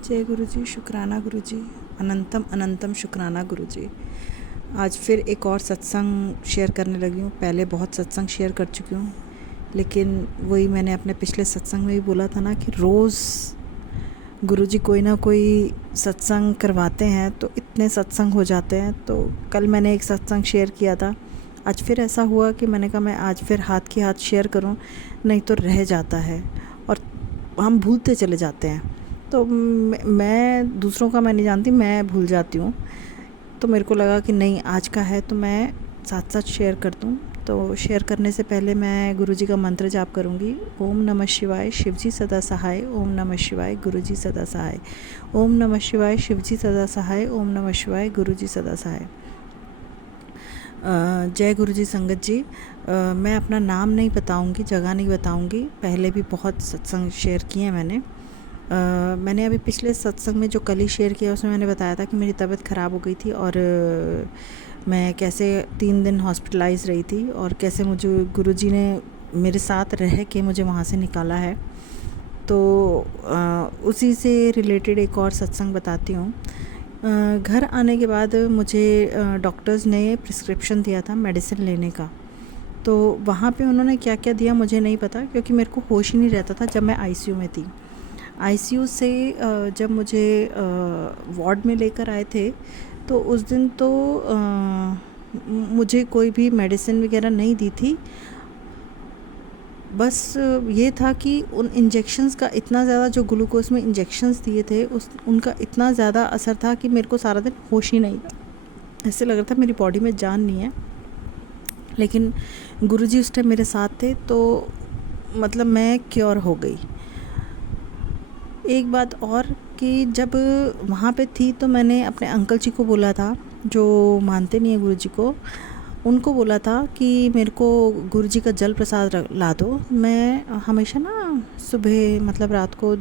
जय गुरु जी, शुक्राना गुरु जी, अनंतम अनंतम शुक्राना गुरु जी। आज फिर एक और सत्संग शेयर करने लगी हूँ। पहले बहुत सत्संग शेयर कर चुकी हूँ, लेकिन वही मैंने अपने पिछले सत्संग में भी बोला था ना कि रोज़ गुरु जी कोई ना कोई सत्संग करवाते हैं तो इतने सत्संग हो जाते हैं। तो कल मैंने एक सत्संग शेयर किया था, आज फिर ऐसा हुआ कि मैंने कहा मैं आज फिर हाथ की हाथ शेयर करूं, नहीं तो रह जाता है और हम भूलते चले जाते हैं। तो मैं दूसरों का मैं नहीं जानती, मैं भूल जाती हूँ। तो मेरे को लगा कि नहीं, आज का है तो मैं साथ साथ शेयर कर दूँ। तो शेयर करने से पहले मैं गुरुजी का मंत्र जाप करूँगी। ओम नमः शिवाय, शिवजी सदा सहाय। ओम नमः शिवाय, गुरुजी सदा सहाय। ओम नमः शिवाय, शिवजी सदा सहाय। ओम नमः शिवाय, गुरुजी सदा सहाय। जय गुरुजी संगत जी। मैं अपना नाम नहीं बताऊंगी, जगह नहीं बताऊंगी। पहले भी बहुत सत्संग शेयर किए हैं मैंने अभी पिछले सत्संग में जो कल ही शेयर किया उसमें मैंने बताया था कि मेरी तबीयत ख़राब हो गई थी और मैं कैसे 3 दिन हॉस्पिटलाइज रही थी और कैसे मुझे गुरुजी ने मेरे साथ रह के मुझे वहाँ से निकाला है। तो उसी से रिलेटेड एक और सत्संग बताती हूँ। घर आने के बाद मुझे डॉक्टर्स ने प्रिस्क्रिप्शन दिया था मेडिसिन लेने का। तो वहाँ पे उन्होंने क्या क्या दिया मुझे नहीं पता, क्योंकि मेरे को होश ही नहीं रहता था जब मैं आईसीयू में थी। आईसीयू से जब मुझे वार्ड में लेकर आए थे तो उस दिन तो मुझे कोई भी मेडिसिन वगैरह नहीं दी थी। बस ये था कि उन इंजेक्शन्स का इतना ज़्यादा, जो ग्लूकोज में इंजेक्शन्स दिए थे उनका इतना ज़्यादा असर था कि मेरे को सारा दिन होश ही नहीं था। ऐसे लग रहा था मेरी बॉडी में जान नहीं है। लेकिन गुरुजी उस टाइम मेरे साथ थे तो मतलब मैं क्योर हो गई। एक बात और कि जब वहाँ पे थी तो मैंने अपने अंकल जी को बोला था, जो मानते नहीं है गुरुजी को, उनको बोला था कि मेरे को गुरुजी का जल प्रसाद ला दो। मैं हमेशा ना सुबह मतलब रात को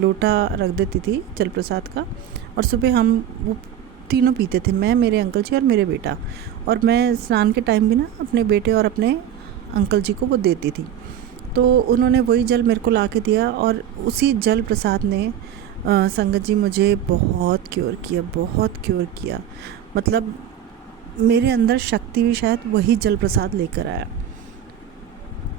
लोटा रख देती थी जल प्रसाद का, और सुबह हम वो तीनों पीते थे, मैं, मेरे अंकल जी और मेरे बेटा। और मैं स्नान के टाइम भी ना अपने बेटे और अपने अंकल जी को वो देती थी। तो उन्होंने वही जल मेरे को ला के दिया और उसी जल प्रसाद ने संगत जी मुझे बहुत क्योर किया, बहुत क्योर किया। मतलब मेरे अंदर शक्ति भी शायद वही जल प्रसाद लेकर आया।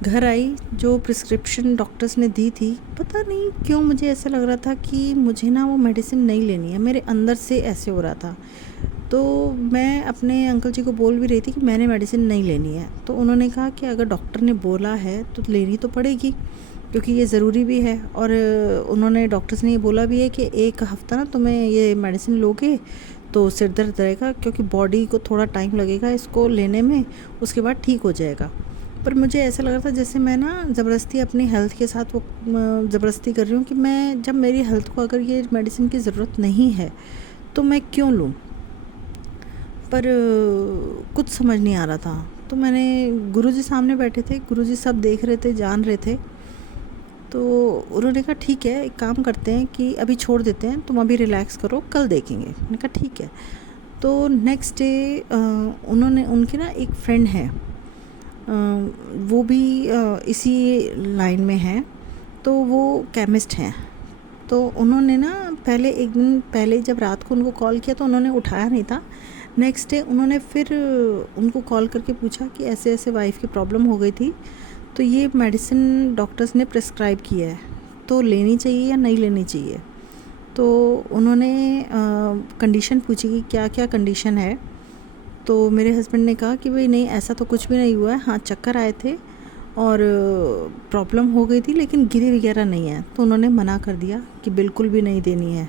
घर आई, जो प्रिस्क्रिप्शन डॉक्टर्स ने दी थी, पता नहीं क्यों मुझे ऐसा लग रहा था कि मुझे ना वो मेडिसिन नहीं लेनी है, मेरे अंदर से ऐसे हो रहा था। तो मैं अपने अंकल जी को बोल भी रही थी कि मैंने मेडिसिन नहीं लेनी है। तो उन्होंने कहा कि अगर डॉक्टर ने बोला है तो लेनी तो पड़ेगी, क्योंकि ये ज़रूरी भी है। और उन्होंने, डॉक्टर्स ने ये बोला भी है कि 1 हफ़्ता ना तुम्हें ये मेडिसिन लोगे तो सिर दर्द रहेगा, क्योंकि बॉडी को थोड़ा टाइम लगेगा इसको लेने में, उसके बाद ठीक हो जाएगा। पर मुझे ऐसा लग रहा था जैसे मैं ना ज़बरदस्ती अपनी हेल्थ के साथ वो ज़बरदस्ती कर रही हूँ कि मैं, जब मेरी हेल्थ को अगर ये मेडिसिन की ज़रूरत नहीं है तो मैं क्यों लूँ। पर कुछ समझ नहीं आ रहा था। तो मैंने, गुरुजी सामने बैठे थे, गुरुजी सब देख रहे थे, जान रहे थे। तो उन्होंने कहा ठीक है, एक काम करते हैं कि अभी छोड़ देते हैं, तुम अभी रिलैक्स करो, कल देखेंगे। मैंने कहा ठीक है। तो नेक्स्ट डे उन्होंने, उनके ना एक फ्रेंड है, वो भी इसी लाइन में है, तो वो केमिस्ट हैं। तो उन्होंने ना पहले, एक दिन पहले जब रात को उनको कॉल किया तो उन्होंने उठाया नहीं था। नेक्स्ट डे उन्होंने फिर उनको कॉल करके पूछा कि ऐसे ऐसे वाइफ की प्रॉब्लम हो गई थी, तो ये मेडिसिन डॉक्टर्स ने प्रिस्क्राइब किया है, तो लेनी चाहिए या नहीं लेनी चाहिए। तो उन्होंने कंडीशन पूछी कि क्या क्या कंडीशन है। तो मेरे हस्बैंड ने कहा कि भाई नहीं, ऐसा तो कुछ भी नहीं हुआ है, हाँ चक्कर आए थे और प्रॉब्लम हो गई थी, लेकिन गिरे वगैरह नहीं है। तो उन्होंने मना कर दिया कि बिल्कुल भी नहीं देनी है।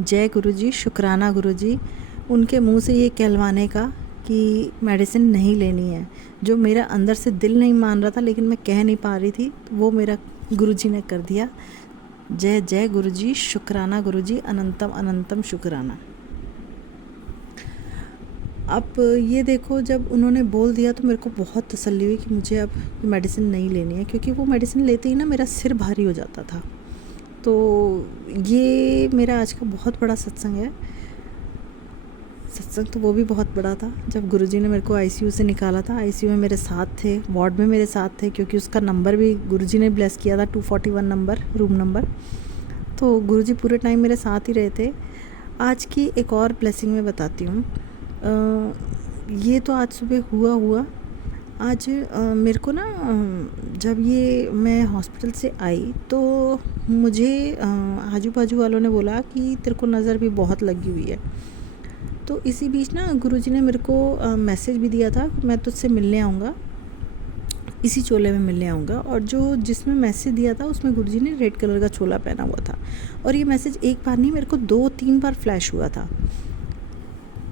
जय गुरुजी, शुक्राना गुरुजी, उनके मुंह से ये कहलवाने का कि मेडिसिन नहीं लेनी है। जो मेरा अंदर से दिल नहीं मान रहा था लेकिन मैं कह नहीं पा रही थी, तो वो मेरा गुरुजी ने कर दिया। जय जय गुरुजी, शुक्राना गुरुजी, अनंतम अनंतम शुक्राना। अब ये देखो, जब उन्होंने बोल दिया तो मेरे को बहुत तसल्ली हुई कि मुझे अब मेडिसिन नहीं लेनी है, क्योंकि वो मेडिसिन लेते ही ना मेरा सिर भारी हो जाता था। तो ये मेरा आज का बहुत बड़ा सत्संग है। सत्संग तो वो भी बहुत बड़ा था जब गुरुजी ने मेरे को आईसीयू से निकाला था। आईसीयू में मेरे साथ थे, वार्ड में मेरे साथ थे, क्योंकि उसका नंबर भी गुरुजी ने ब्लेस किया था, 241 नंबर, रूम नंबर। तो गुरुजी पूरे टाइम मेरे साथ ही रहे थे। आज की एक और ब्लेसिंग मैं बताती हूँ। ये तो आज सुबह हुआ आज मेरे को ना जब ये मैं हॉस्पिटल से आई तो मुझे आजू बाजू वालों ने बोला कि तेरे को नज़र भी बहुत लगी हुई है। तो इसी बीच ना गुरुजी ने मेरे को मैसेज भी दिया था, मैं तुझसे मिलने आऊँगा, इसी चोले में मिलने आऊँगा। और जो जिसमें मैसेज दिया था उसमें गुरुजी ने रेड कलर का चोला पहना हुआ था। और ये मैसेज एक बार नहीं, मेरे को 2-3 बार फ्लैश हुआ था।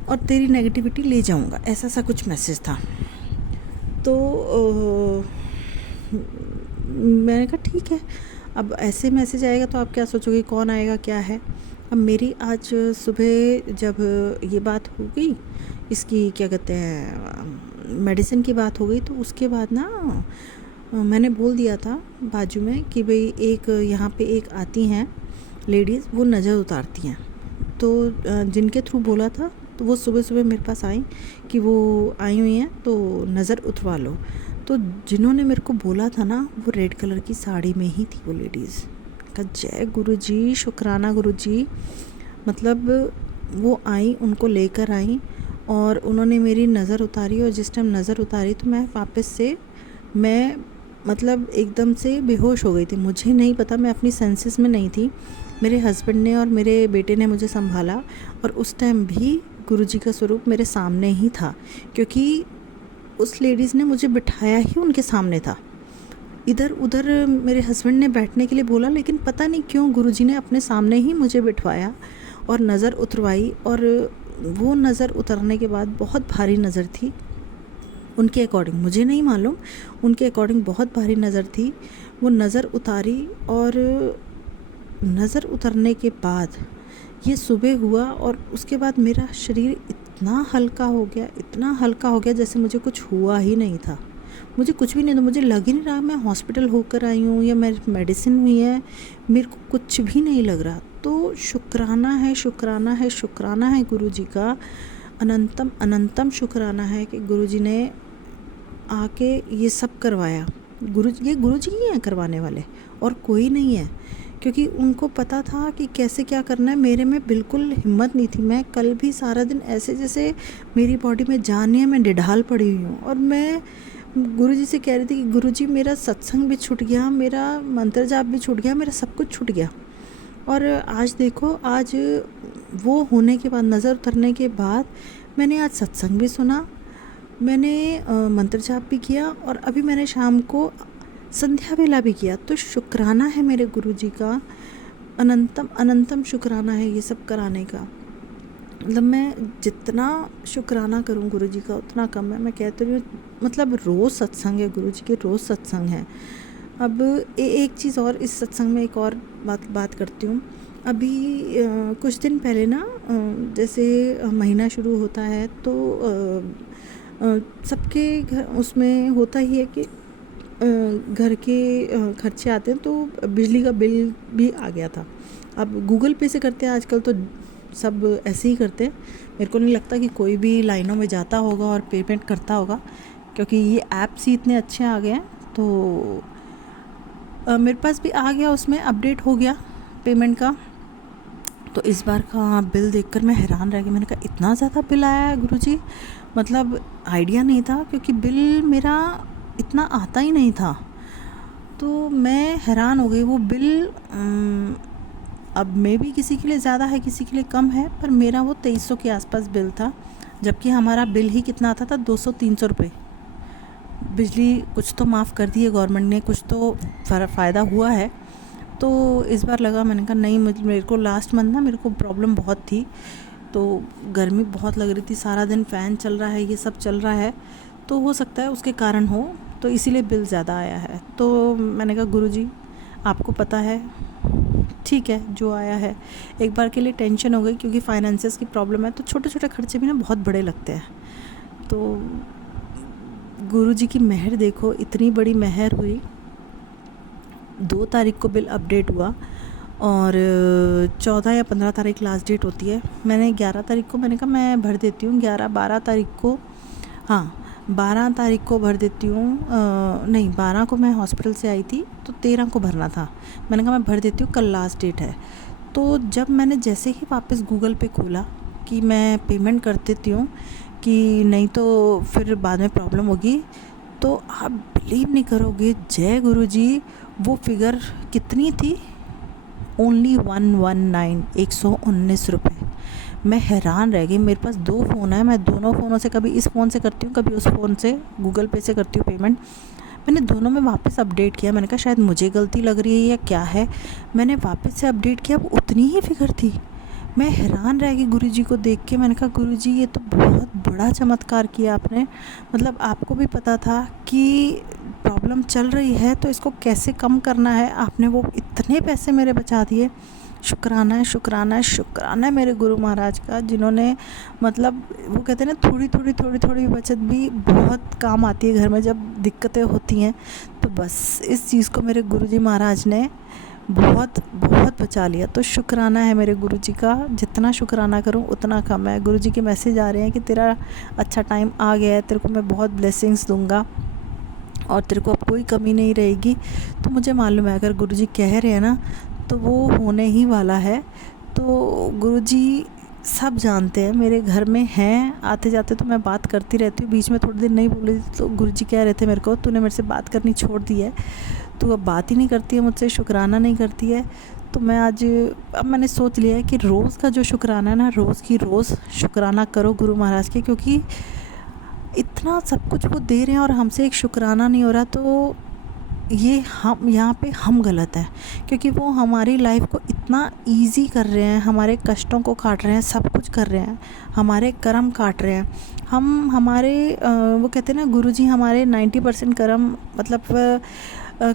और तेरी नेगेटिविटी ले जाऊँगा, ऐसा सा कुछ मैसेज था। तो मैंने कहा ठीक है, अब ऐसे मैसेज आएगा तो आप क्या सोचोगे, कौन आएगा क्या है। अब मेरी आज सुबह जब ये बात हो गई, इसकी क्या कहते हैं मेडिसिन की बात हो गई, तो उसके बाद ना मैंने बोल दिया था बाजू में कि भाई एक यहाँ पे एक आती हैं लेडीज़, वो नज़र उतारती हैं। तो जिनके थ्रू बोला था तो वो सुबह सुबह मेरे पास आई कि वो आई हुई हैं तो नज़र उतरवा लो। तो जिन्होंने मेरे को बोला था ना, वो रेड कलर की साड़ी में ही थी वो लेडीज़। का जय गुरुजी, शुक्राना गुरुजी। मतलब वो आई, उनको लेकर आई और उन्होंने मेरी नज़र उतारी। और जिस टाइम नज़र उतारी तो मैं वापस से मतलब एकदम से बेहोश हो गई थी। मुझे नहीं पता, मैं अपनी सेंसेस में नहीं थी। मेरे हस्बैंड ने और मेरे बेटे ने मुझे संभाला और उस टाइम भी गुरुजी का स्वरूप मेरे सामने ही था, क्योंकि उस लेडीज़ ने मुझे बिठाया ही उनके सामने था। इधर उधर मेरे हस्बैंड ने बैठने के लिए बोला, लेकिन पता नहीं क्यों गुरुजी ने अपने सामने ही मुझे बिठवाया और नज़र उतरवाई। और वो नज़र उतरने के बाद बहुत भारी नज़र थी उनके अकॉर्डिंग, मुझे नहीं मालूम, उनके अकॉर्डिंग बहुत भारी नज़र थी। वो नज़र उतारी और नज़र उतरने के बाद ये सुबह हुआ और उसके बाद मेरा शरीर इतना हल्का हो गया जैसे मुझे कुछ हुआ ही नहीं था। मुझे कुछ भी नहीं था, मुझे लग ही नहीं रहा मैं हॉस्पिटल होकर आई हूँ या मेरी मेडिसिन हुई है, मेरे को कुछ भी नहीं लग रहा। तो शुक्राना है गुरुजी का, अनंतम अनंतम शुक्राना है कि गुरुजी ने आके ये सब करवाया। ये गुरुजी ही हैं करवाने वाले, और कोई नहीं है, क्योंकि उनको पता था कि कैसे क्या करना है। मेरे में बिल्कुल हिम्मत नहीं थी। मैं कल भी सारा दिन ऐसे जैसे मेरी बॉडी में जान नहीं है, मैं डिढाल पड़ी हुई हूँ। और मैं गुरुजी से कह रही थी कि गुरुजी मेरा सत्संग भी छूट गया, मेरा मंत्र जाप भी छूट गया, मेरा सब कुछ छूट गया। और आज देखो, आज वो होने के बाद, नज़र उतरने के बाद मैंने आज सत्संग भी सुना, मैंने मंत्र जाप भी किया और अभी मैंने शाम को संध्या वेला भी किया। तो शुक्राना है मेरे गुरुजी का, अनंतम अनंतम शुक्राना है ये सब कराने का। मतलब मैं जितना शुक्राना करूं गुरुजी का उतना कम है। मैं कहती हूँ मतलब रोज़ सत्संग है गुरुजी के, रोज़ सत्संग है। अब एक चीज़ और, इस सत्संग में एक और बात करती हूँ। अभी कुछ दिन पहले ना जैसे महीना शुरू होता है तो सबके घर उसमें होता ही है कि घर के खर्चे आते हैं, तो बिजली का बिल भी आ गया था। अब गूगल पे से करते हैं आजकल, तो सब ऐसे ही करते हैं। मेरे को नहीं लगता कि कोई भी लाइनों में जाता होगा और पेमेंट करता होगा, क्योंकि ये ऐप्स ही इतने अच्छे आ गए हैं। तो मेरे पास भी आ गया, उसमें अपडेट हो गया पेमेंट का। तो इस बार का बिल देखकर मैं हैरान रह गई। मैंने कहा इतना ज़्यादा बिल आया है गुरुजी, मतलब आइडिया नहीं था, क्योंकि बिल मेरा इतना आता ही नहीं था। तो मैं हैरान हो गई। वो बिल अब मे भी किसी के लिए ज़्यादा है, किसी के लिए कम है, पर मेरा वो 2300 के आसपास बिल था, जबकि हमारा बिल ही कितना आता था, 200-300 रुपये। बिजली कुछ तो माफ़ कर दी है गवर्नमेंट ने, कुछ तो फ़ायदा हुआ है। तो इस बार लगा, मैंने कहा नहीं, मेरे को लास्ट मंथ ना मेरे को प्रॉब्लम बहुत थी, तो गर्मी बहुत लग रही थी, सारा दिन फ़ैन चल रहा है, ये सब चल रहा है, तो हो सकता है उसके कारण हो, तो इसीलिए बिल ज़्यादा आया है। तो मैंने कहा गुरुजी आपको पता है, ठीक है जो आया है। एक बार के लिए टेंशन हो गई, क्योंकि फाइनेंसेस की प्रॉब्लम है, तो छोटे छोटे खर्चे भी ना बहुत बड़े लगते हैं। तो गुरुजी की मेहर देखो, इतनी बड़ी मेहर हुई। 2 तारीख को बिल अपडेट हुआ और 14 या 15 तारीख लास्ट डेट होती है। मैंने 11 तारीख को मैंने कहा मैं भर देती हूँ, 11-12 तारीख को, हाँ 12 तारीख को भर देती हूँ, नहीं 12 को मैं हॉस्पिटल से आई थी तो 13 को भरना था। मैंने कहा मैं भर देती हूँ, कल लास्ट डेट है। तो जब मैंने जैसे ही वापस गूगल पे खोला कि मैं पेमेंट कर देती हूँ कि नहीं तो फिर बाद में प्रॉब्लम होगी, तो आप बिलीव नहीं करोगे जय गुरुजी, वो फिगर कितनी थी, ओनली 119 रुपये। मैं हैरान रह गई। मेरे पास 2 फ़ोन है, मैं दोनों फ़ोनों से कभी इस फ़ोन से करती हूँ, कभी उस फ़ोन से गूगल पे से करती हूँ पेमेंट। मैंने दोनों में वापस अपडेट किया। मैंने कहा शायद मुझे गलती लग रही है या क्या है। मैंने वापस से अपडेट किया, अब उतनी ही फिगर थी। मैं हैरान रह गई गुरुजी को देख के। मैंने कहा गुरुजी ये तो बहुत बड़ा चमत्कार किया आपने। मतलब आपको भी पता था कि प्रॉब्लम चल रही है तो इसको कैसे कम करना है, आपने वो इतने पैसे मेरे बचा दिए। शुक्राना है, शुक्राना है, शुक्राना है मेरे गुरु महाराज का, जिन्होंने मतलब वो कहते हैं ना थोड़ी थोड़ी बचत भी बहुत काम आती है घर में जब दिक्कतें होती हैं। तो बस इस चीज़ को मेरे गुरुजी महाराज ने बहुत बहुत बचा लिया। तो शुक्राना है मेरे गुरुजी का, जितना शुक्राना करूं उतना कम है। गुरुजी के मैसेज आ रहे हैं कि तेरा अच्छा टाइम आ गया है, तेरे को मैं बहुत ब्लेसिंग्स दूंगा और तेरे को अब कोई कमी नहीं रहेगी। तो मुझे मालूम है अगर गुरुजी कह रहे हैं ना तो वो होने ही वाला है। तो गुरुजी सब जानते हैं, मेरे घर में हैं, आते जाते तो मैं बात करती रहती हूँ। बीच में थोड़े दिन नहीं बोली तो गुरुजी कह रहे थे मेरे को तूने मेरे से बात करनी छोड़ दी है, तू अब बात ही नहीं करती है मुझसे, शुक्राना नहीं करती है। तो मैं अब मैंने सोच लिया है कि रोज़ का जो शुक्राना है ना, रोज़ की रोज़ शुक्राना करो गुरु महाराज के, क्योंकि इतना सब कुछ वो दे रहे हैं और हमसे एक शुक्राना नहीं हो रहा। तो ये हम यहाँ पे हम गलत हैं, क्योंकि वो हमारी लाइफ को इतना इजी कर रहे हैं, हमारे कष्टों को काट रहे हैं, सब कुछ कर रहे हैं, हमारे कर्म काट रहे हैं। हम हमारे वो कहते हैं ना गुरुजी, हमारे 90% कर्म मतलब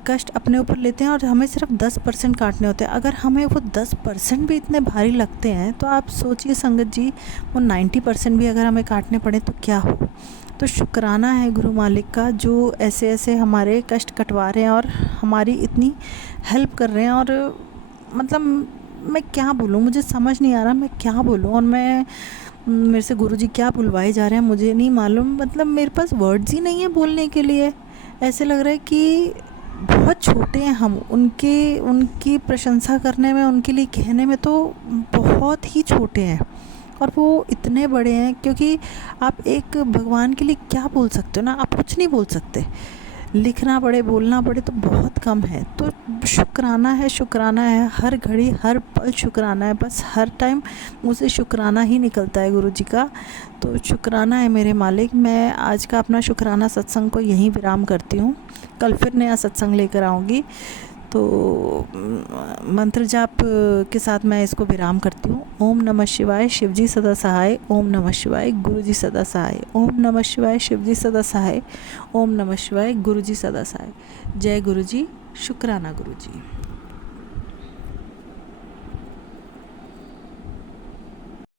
कष्ट अपने ऊपर लेते हैं और हमें सिर्फ 10% काटने होते हैं। अगर हमें वो 10% भी इतने भारी लगते हैं तो आप सोचिए संगत जी, वो 90% भी अगर हमें काटने पड़े तो क्या हो। तो शुक्राना है गुरु मालिक का, जो ऐसे ऐसे हमारे कष्ट कटवा रहे हैं और हमारी इतनी हेल्प कर रहे हैं। और मतलब मैं क्या बोलूँ, मुझे समझ नहीं आ रहा मैं क्या बोलूँ, और मेरे से गुरुजी क्या बुलवाए जा रहे हैं मुझे नहीं मालूम। मतलब मेरे पास वर्ड्स ही नहीं है बोलने के लिए। ऐसे लग रहा है कि बहुत छोटे हैं हम, उनकी प्रशंसा करने में, उनके लिए कहने में तो बहुत ही छोटे हैं, और वो इतने बड़े हैं। क्योंकि आप एक भगवान के लिए क्या बोल सकते हो ना, आप कुछ नहीं बोल सकते। लिखना पड़े, बोलना पड़े तो बहुत कम है। तो शुक्राना है, शुक्राना है, हर घड़ी हर पल शुक्राना है। बस हर टाइम मुझसे शुक्राना ही निकलता है गुरुजी का। तो शुक्राना है मेरे मालिक। मैं आज का अपना शुक्राना सत्संग को यहीं विराम करती हूँ। कल फिर नया सत्संग लेकर आऊँगी। तो मंत्र जाप के साथ मैं इसको विराम करती हूँ। ओम नमः शिवाय, शिवजी सदा सहाय। ओम नमः शिवाय, गुरुजी सदा सहाय। ओम नमः शिवाय, शिवजी सदा सहाय। ओम नमः शिवाय, गुरुजी सदा सहाय। जय गुरुजी, शुक्राना गुरुजी।